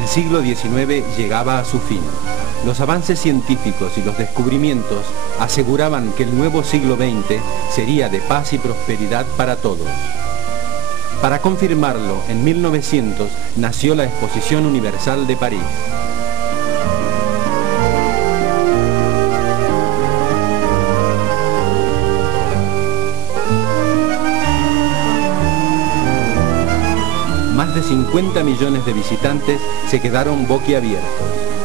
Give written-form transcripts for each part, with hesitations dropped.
El siglo XIX llegaba a su fin. Los avances científicos y los descubrimientos aseguraban que el nuevo siglo XX sería de paz y prosperidad para todos. Para confirmarlo, en 1900 nació la Exposición Universal de París. Más de 50 millones de visitantes se quedaron boquiabiertos.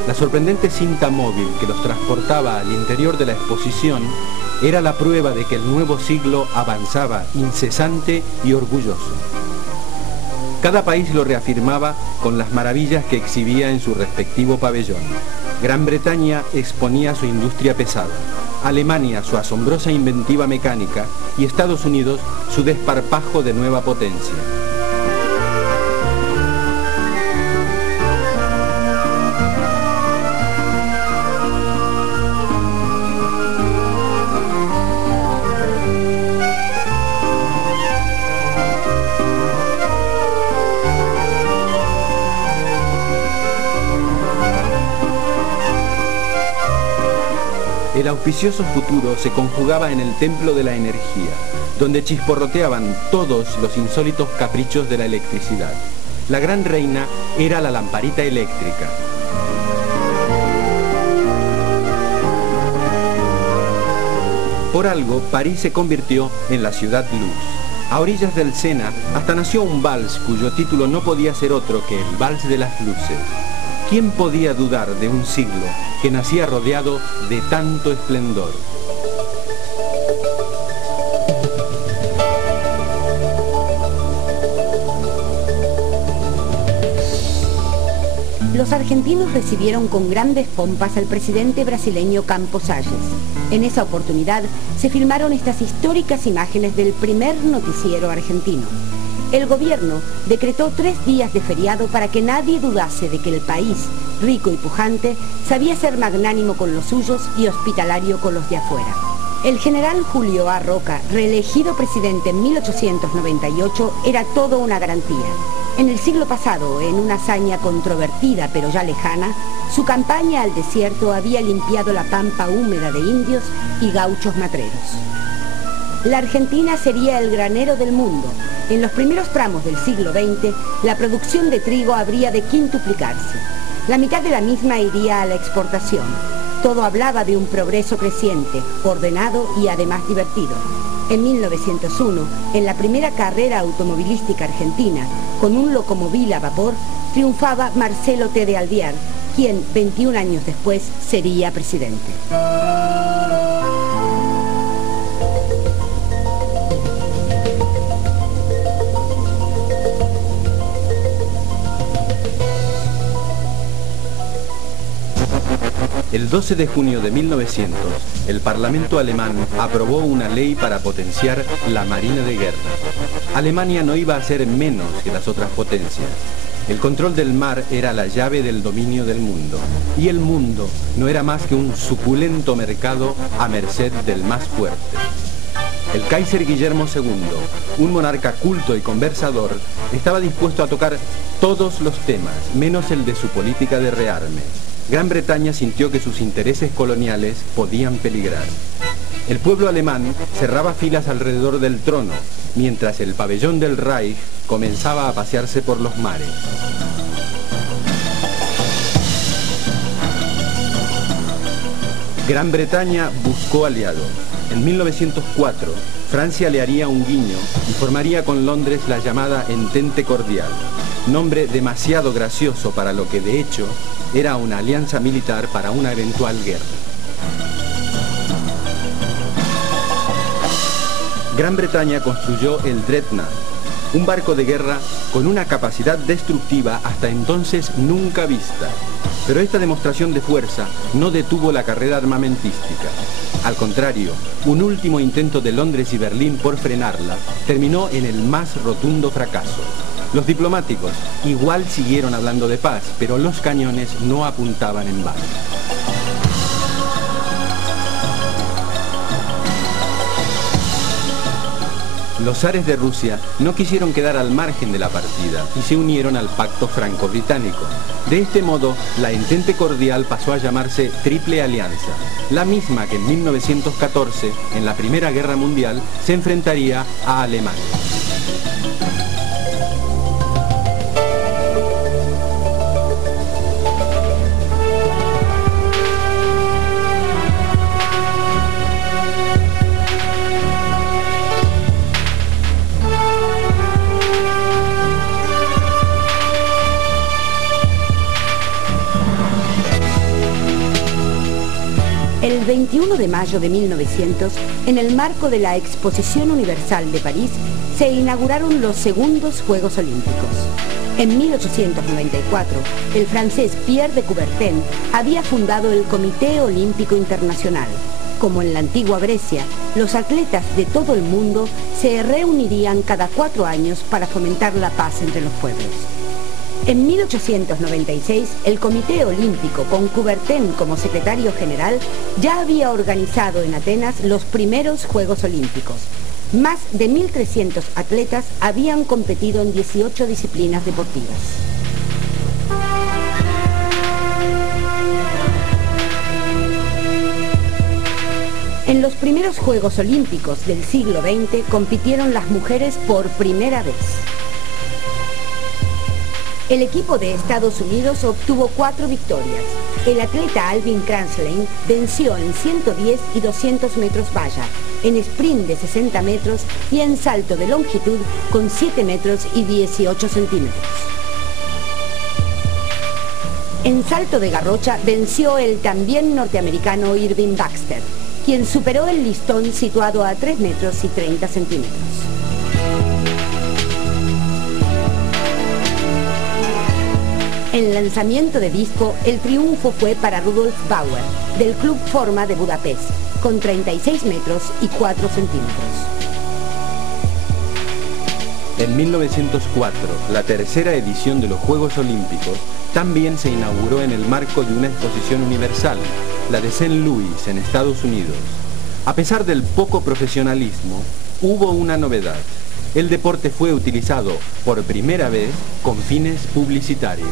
La sorprendente cinta móvil que los transportaba al interior de la exposición era la prueba de que el nuevo siglo avanzaba incesante y orgulloso. Cada país lo reafirmaba con las maravillas que exhibía en su respectivo pabellón. Gran Bretaña exponía su industria pesada, Alemania su asombrosa inventiva mecánica y Estados Unidos su desparpajo de nueva potencia. El auspicioso futuro se conjugaba en el templo de la energía, donde chisporroteaban todos los insólitos caprichos de la electricidad. La gran reina era la lamparita eléctrica. Por algo, París se convirtió en la ciudad luz. A orillas del Sena hasta nació un vals cuyo título no podía ser otro que el Vals de las Luces. ¿Quién podía dudar de un siglo que nacía rodeado de tanto esplendor? Los argentinos recibieron con grandes pompas al presidente brasileño Campos Salles. En esa oportunidad se filmaron estas históricas imágenes del primer noticiero argentino. El gobierno decretó 3 días de feriado para que nadie dudase de que el país, rico y pujante, sabía ser magnánimo con los suyos y hospitalario con los de afuera. El general Julio A. Roca, reelegido presidente en 1898, era todo una garantía. En el siglo pasado, en una hazaña controvertida pero ya lejana, su campaña al desierto había limpiado la pampa húmeda de indios y gauchos matreros. La Argentina sería el granero del mundo. En los primeros tramos del siglo XX, la producción de trigo habría de quintuplicarse. La mitad de la misma iría a la exportación. Todo hablaba de un progreso creciente, ordenado y además divertido. En 1901, en la primera carrera automovilística argentina, con un locomóvil a vapor, triunfaba Marcelo T. de Alvear, quien 21 años después sería presidente. El 12 de junio de 1900, el Parlamento alemán aprobó una ley para potenciar la Marina de Guerra. Alemania no iba a ser menos que las otras potencias. El control del mar era la llave del dominio del mundo, y el mundo no era más que un suculento mercado a merced del más fuerte. El Kaiser Guillermo II, un monarca culto y conversador, estaba dispuesto a tocar todos los temas, menos el de su política de rearme. Gran Bretaña sintió que sus intereses coloniales podían peligrar. El pueblo alemán cerraba filas alrededor del trono, mientras el pabellón del Reich comenzaba a pasearse por los mares. Gran Bretaña buscó aliados. En 1904, Francia le haría un guiño y formaría con Londres la llamada Entente Cordial, nombre demasiado gracioso para lo que de hecho era una alianza militar para una eventual guerra. Gran Bretaña construyó el Dreadnought, un barco de guerra con una capacidad destructiva hasta entonces nunca vista. Pero esta demostración de fuerza no detuvo la carrera armamentística. Al contrario, un último intento de Londres y Berlín por frenarla terminó en el más rotundo fracaso. Los diplomáticos igual siguieron hablando de paz, pero los cañones no apuntaban en vano. Los zares de Rusia no quisieron quedar al margen de la partida y se unieron al pacto franco-británico. De este modo, la entente cordial pasó a llamarse Triple Alianza, la misma que en 1914, en la Primera Guerra Mundial, se enfrentaría a Alemania. El 21 de mayo de 1900, en el marco de la Exposición Universal de París, se inauguraron los segundos Juegos Olímpicos. En 1894, el francés Pierre de Coubertin había fundado el Comité Olímpico Internacional. Como en la antigua Grecia, los atletas de todo el mundo se reunirían cada 4 años para fomentar la paz entre los pueblos. En 1896, el Comité Olímpico, con Coubertin como secretario general, ya había organizado en Atenas los primeros Juegos Olímpicos. Más de 1.300 atletas habían competido en 18 disciplinas deportivas. En los primeros Juegos Olímpicos del siglo XX compitieron las mujeres por primera vez. El equipo de Estados Unidos obtuvo 4 victorias. El atleta Alvin Kranzlein venció en 110 y 200 metros valla, en sprint de 60 metros y en salto de longitud con 7 metros y 18 centímetros. En salto de garrocha venció el también norteamericano Irving Baxter, quien superó el listón situado a 3 metros y 30 centímetros. En lanzamiento de disco, el triunfo fue para Rudolf Bauer, del Club Forma de Budapest, con 36 metros y 4 centímetros. En 1904, la tercera edición de los Juegos Olímpicos también se inauguró en el marco de una exposición universal, la de St. Louis, en Estados Unidos. A pesar del poco profesionalismo, hubo una novedad. El deporte fue utilizado por primera vez con fines publicitarios.